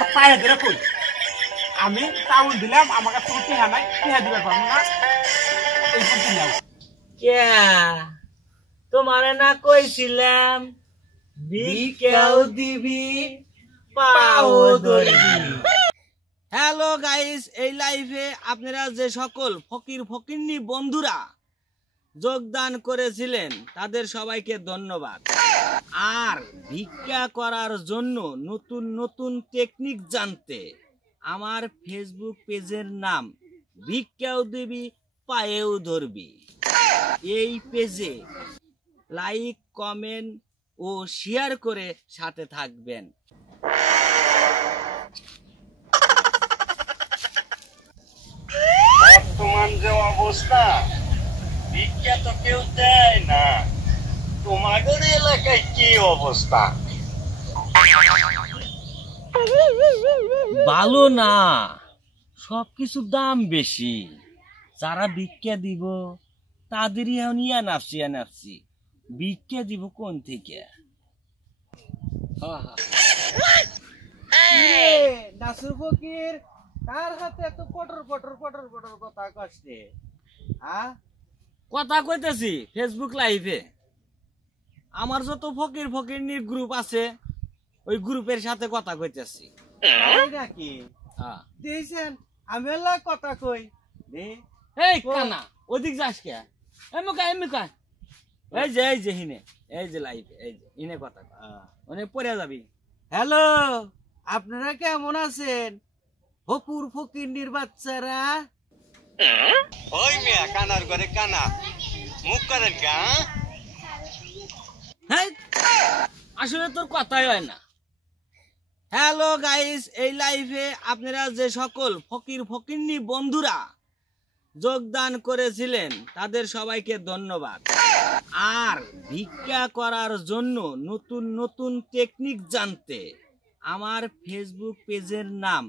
পায়ে ধরে কই আমি টাউন দিলাম আমার কাছে টিহা নাই টিহা দিবার পারবো না এই করতে নাও কে তোমারে না কইছিলাম ভিক্ষাও দিবি পাও ধরবি। হ্যালো গাইস, এই লাইভে আপনারা যে সকল ফকির ফকিরনি বন্ধুরা যোগদান করেছিলেন তাদের সবাইকে ধন্যবাদ। আর ভিক্ষা করার জন্য নতুন নতুন টেকনিক জানতে আমার ফেসবুক পেজের নাম ভিক্ষাও দিবি পায়েও ধরবি। এই পেজে লাইক, কমেন্ট ও শেয়ার করে সাথে থাকবেন। বর্তমান যে অবস্থা, ভিক্ষা তো কেউ দেয় না। তোমাদের এলাকায় কি অবস্থা? ভালো না, সবকিছুর দাম বেশি। যারা ভিক্ষা দিব তাদেরই নিয়ে নাফসি ভিক্ষা দিব কোন থেকে? নাসুর ফকির কার হাতে এত পটর পটর পটর পটর কথা কষ্টে? কথা কইতেছি ফেসবুক লাইভে। আমার যত ফকির ফকিরনির গ্রুপ আছে ওই গ্রুপের সাথে কথা কইতেছি। নাকি হ্যাঁ, দিয়েছেন আমি এলা কথা কই দে। এই কানা ওদিক যাস কে? এমুকা এই যে হিনে এই যে লাইভ এই যে হিনে কথা অনেক পরে যাবি। হ্যালো, আপনারা কেমন আছেন ফকুর ফকিরনির বাচ্চারা? ওই মিয়া কানার ঘরে কানা, মুখ করেন গা? হ্যাঁ, আসলে তোর কথাই হয় না। হ্যালো গাইস, এই লাইভে আপনারা যে সকল ফকির ফকিরনি বন্ধুরা যোগদান করেছিলেন তাদের সবাইকে ধন্যবাদ। আর ভিক্ষা করার জন্য নতুন নতুন টেকনিক জানতে আমার ফেসবুক পেজের নাম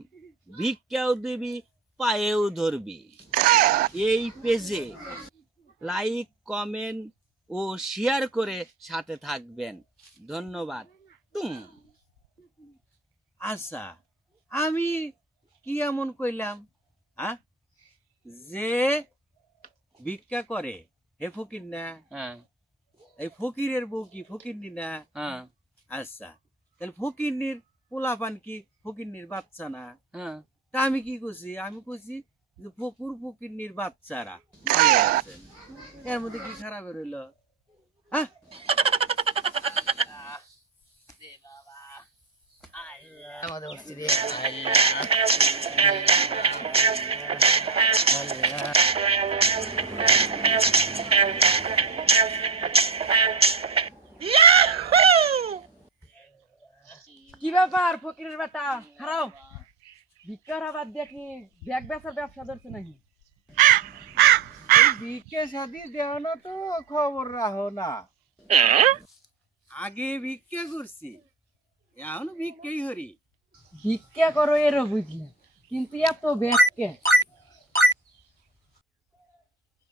ভিক্ষাও দিবি পায়েও ধরবি। এই পেজে লাইক, কমেন্ট ও শেয়ার করে সাথে থাকবেন। ধন্যবাদ। আচ্ছা, আমি কি এমন কইলাম যে ভিক্ষা করে হে ফকির না? হ্যাঁ, এই ফকিরের বউ কি ফকিরনি না? হ্যাঁ, আচ্ছা, তাহলে ফকিরনির পোলাপান কি ফকিরনির বাচ্চা না? হ্যাঁ। তা আমি কি করছি? আমি কইছি যে ফকুর ফকিরনির বাচ্চারা ভালো আছেন। এর মধ্যে কি খারাপ হইল? হ্যাঁ, কি ব্যাপার ফকিরের বেটা? খারাপ ভিক্ষার আবার দেখি ব্যাগ বেচার ব্যবসা ধরছে নাকি? এই ভিক্ষে সাথী দেওয়ানো তো খবর রাখো না। আগে ভিক্ষা করছি, এখন ভিক্ষাই হরি। ভিক্ষা করো এরও বুঝলাম, কিন্তু এত ব্যাগকে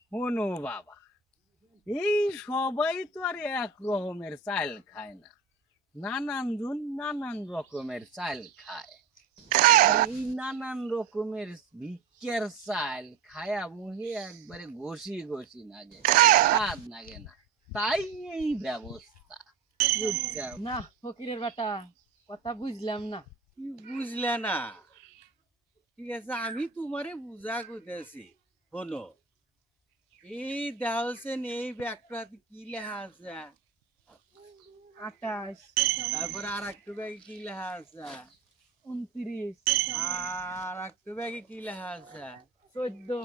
শোনো বাবা, এই সবাই তো আর এক রকমের চাল খায় না। নানান জন নানান রকমের চাল খায়। এই নানান রকমের ভিক্ষার চাল খায়া মুহে একবারে ঘষি ঘষি নাগে, স্বাদ লাগে না। তাই এই ব্যবস্থা, বুঝছো? না ফকিরের বেটা, কথা বুঝলাম না। কি বুঝলে না? ঠিক আছে, আমি তোমারে বুঝা কইতেছি। শোনো, এই দেখাচ্ছেন এই ব্যাগটাতে কি লেখা আছে? 28, তারপরে আর একটু ব্যাগে কি লেখা আছে? 29, আর একটু ব্যাগে কি লেখা আছে? 14,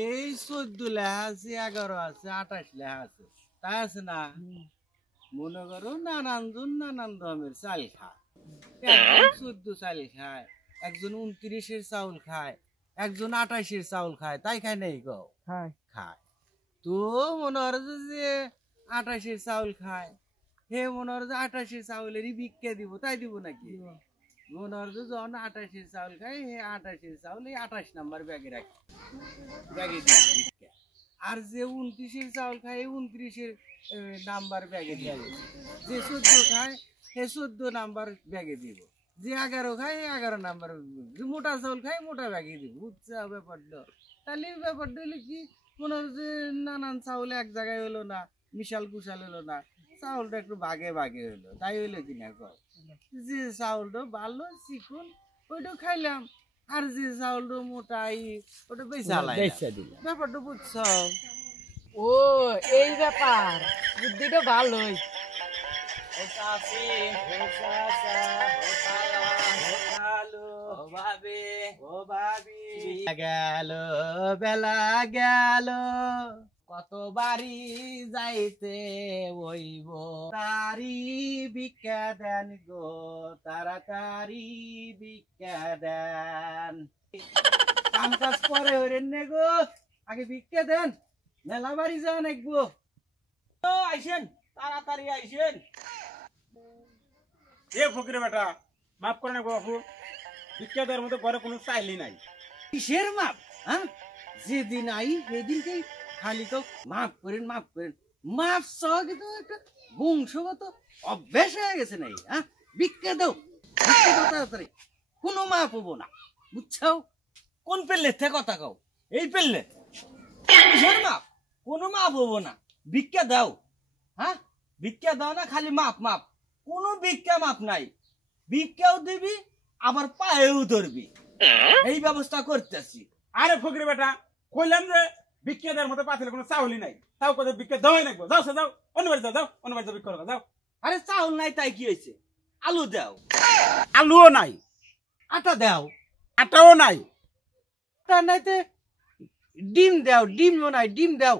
এই 14 লেখা আছে, 11 আছে, 28 লেখা আছে, তাই আছে না? মনে করো নানান জন নানান রকমের চাল খায়। একজন 14 চাল খায়, একজন 29-এর চাউল খায়, একজন 28-এর চাউল খায়, তাই খায় নাই গো? হ্যাঁ খায়। তো মনে হয় যে 28-এর চাউল খায়, হে মনে হয় যে 28-এর চাউলেরই ভিক্ষা দিব, তাই দিব নাকি? মনে হয় যে যখন 28-এর চাউল খায়, হে 28-এর চাউল এই 28 নাম্বার ব্যাগে রাখি, ব্যাগে দিব ভিক্ষা। আর যে 29-এর চাউল খায়, 29-এর নাম্বার ব্যাগে দিয়ে, যে 14 খায় সে 14 নাম্বার ব্যাগে দিব, যে 11 খায় 11 নাম্বার, যে মোটা চাউল খায় মোটা ব্যাগে দিব। বুঝছে ব্যাপারটা? তাহলে ব্যাপারটা হলো কি, মনে হচ্ছে নানান চাউল এক জায়গায় হলো না, মিশাল কুশাল হলো না, চাউলটা একটু ভাগে ভাগে হলো, তাই হইলো কিনা কও? যে চাউলটা ভালো চিকুন ওইটা খাইলাম, আর যে চাউলটা মোটাই ওটা বেচা দিলাম। ব্যাপারটা বুঝছ? ও এই ব্যাপার, বুদ্ধিটা ভালোই। গেল বেলা গেল, কত বাড়ি যাইতে হইব, তারি ভিক্ষা দেন গো, তাড়াতাড়ি ভিক্ষা দেন। কাম কাজ পরে হইরেন নে গো, আগে ভিক্ষা দেন, মেলা বাড়ি যান একবো। আইসেন, তাড়াতাড়ি আইসেন। এ ফকির বেটা, মাফ করে না বাপু, ভিক্ষা দেওয়ার মতো ঘরে কোনো চাইলি নাই। কিসের মাপ? হ্যাঁ, যেদিন আই সেদিনকেই খালি তো মাফ করেন মাফ করেন। মাফ সহ কিন্তু একটা বংশগত অভ্যাস হয়ে গেছে নাই। হ্যাঁ, ভিক্ষা দাও, ভিক্ষা দাও তাড়াতাড়ি, কোনো মাপ হবো না, বুঝছো? কোন পেললে থে কথা কও? এই পেললে কিসের মাপ? কোনো মাপ হবো না, ভিক্ষা দাও। হ্যাঁ, ভিক্ষা দাও না, খালি মাপ মাপ, কোনো ভিক্ষা মাপ নাই। ভিক্ষাও দিবি আবার পায়েও ধরবি, এই ব্যবস্থা করতেছি। আরে ফকির বেটা, কইলাম যে ভিক্ষা দেওয়ার মতো পাতিলে কোনো চাউলই নাই, তাও কত ভিক্ষা দেওয়াই নাকবো। যাও সে যাও, অন্য বাড়ি যাও, যাও অন্য বাড়ি যাও, ভিক্ষা করো, যাও। আরে চাউল নাই তাই কি হয়েছে? আলু দাও। আলুও নাই, আটা দাও। আটাও নাই, তার নাইতে ডিম দাও। ডিমও নাই, ডিম দাও।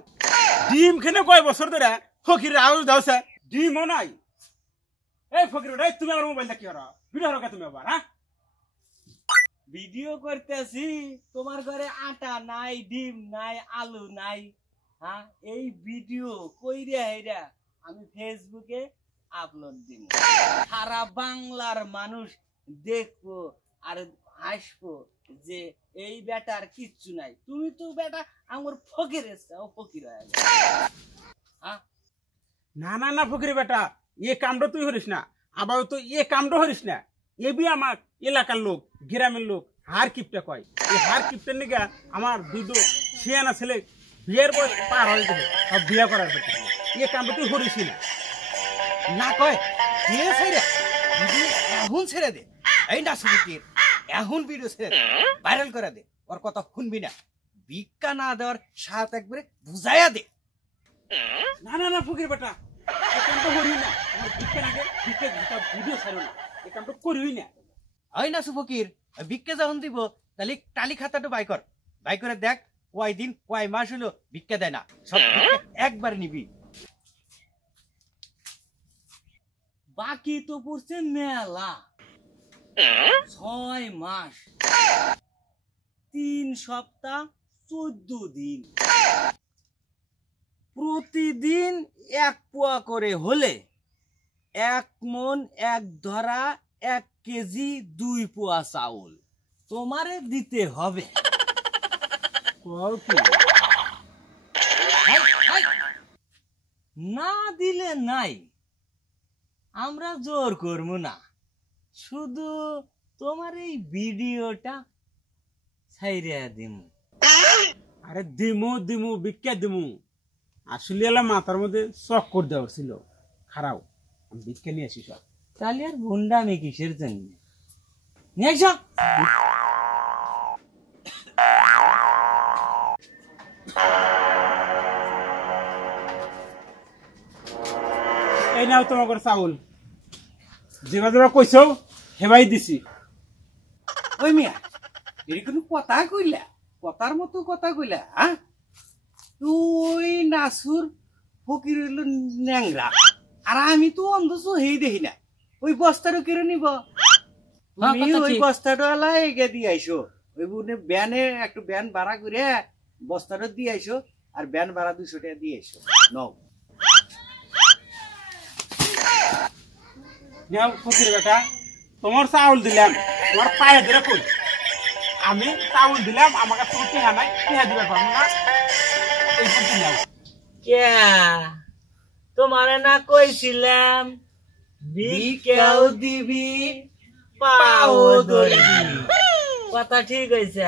ডিম খেলে কয় বছর ধরে ফকির আউশ দাওছে, ডিমও নাই। এই ফকির বেটা, এই তুমি আমার মোবাইলটা কি করো? ভিডিও করো তুমি আবার? হ্যাঁ, ভিডিও করতেছি, তোমার ঘরে আটা নাই, ডিম নাই, আলু নাই। হ্যাঁ, এই ভিডিও কইরা হেরা আমি ফেসবুকে আপলোড দিব, সারা বাংলার মানুষ দেখবো আর হাসবো যে এই বেটার কিচ্ছু নাই। তুমি তো বেটা আমার ফকির ও ফকির হয়ে গেছে। হ্যাঁ, না না না ফকির বেটা, এ কামটা তুই হরিস না, আবার তো এ কামটা হরিস না। এ বি আমার এলাকার লোক, গ্রামের লোক হার কিপটা কয়। এই হার কিপটার নিকে আমার দুটো শিয়ানা ছেলে বিয়ের বয়স পার হয়ে গেছে, সব বিয়ে করার পর এ কামটা তুই হরিস না। না কয় দিয়ে ছেড়ে ভিডিও এখন ছেড়ে দে। এই না সুবিকির, এখন ভিডিও ছেড়ে দে, ভাইরাল করে দে, ওর কথা শুনবি না। ভিক্ষা না দেওয়ার সাথ একবারে বুঝাইয়া দে। না না না ফকির বেটা, এ কামটা হরি না, আমার ভিক্ষা নাগে ভিক্ষা ভিডিও ছাড়ো না, এ কামটা করবি না। ওই না সুফকির, ভিক্ষা যখন দিব তাহলে টালি খাতাটা বাই কর, বাই করে দেখ কয় দিন কয় মাস হলো ভিক্ষা দেয় না, সব ভিক্ষা একবার নিবি। বাকি তো পড়ছে মেলা, 6 মাস, 3 সপ্তাহ, 14 দিন। প্রতিদিন 1 পোয়া করে হলে 1 মন 1 ধরা 1 কেজি 2 পোয়া চাউল তোমারে দিতে হবে। না দিলে নাই, আমরা জোর করবো না, শুধু তোমার এই ভিডিওটা ছাইরা দিমু। আরে দিমু দিমু ভিক্ষা দিমু, আসলে এলা মাথার মধ্যে চক করে দেওয়া ছিল খারাপ, আমি ভিক্ষা নিয়ে আসি সব। তাহলে আর ভুন্ডামি কিসের জন্য? নিয়ে আসো। এই নাও তোমার চাউল, যেবা যেবা কইছো হেবাই দিছি। ওই মিয়া, এর কোনো কথা কইলা, কথার মতো কথা কইলা? হ্যাঁ, তুই নাসুর ফকির হইল ন্যাংরা, আর আমি তো অন্ধ চোহেই দেখি না। ওই বস্তাটা কেড়ে নিব, তুমি ওই বস্তাটা এগে দিয়ে আইসো, ওই ব্যানে একটু ব্যান ভাড়া করে বস্তাটা দিয়ে আইসো, আর ব্যান ভাড়া 200 টাকা দিয়ে আইসো। নও নাও ফকির বেটা, তোমার চাউল দিলাম, তোমার পায়ে ধরে কই আমি চাউল দিলাম, আমার কাছে কোনো টিহা নাই, টিহা দিতে পারবো না, এই নাও। তোমারে না কইছিলাম ভিক্ষাও দিবি পাও ধরবি। কথা ঠিক হয়েছে।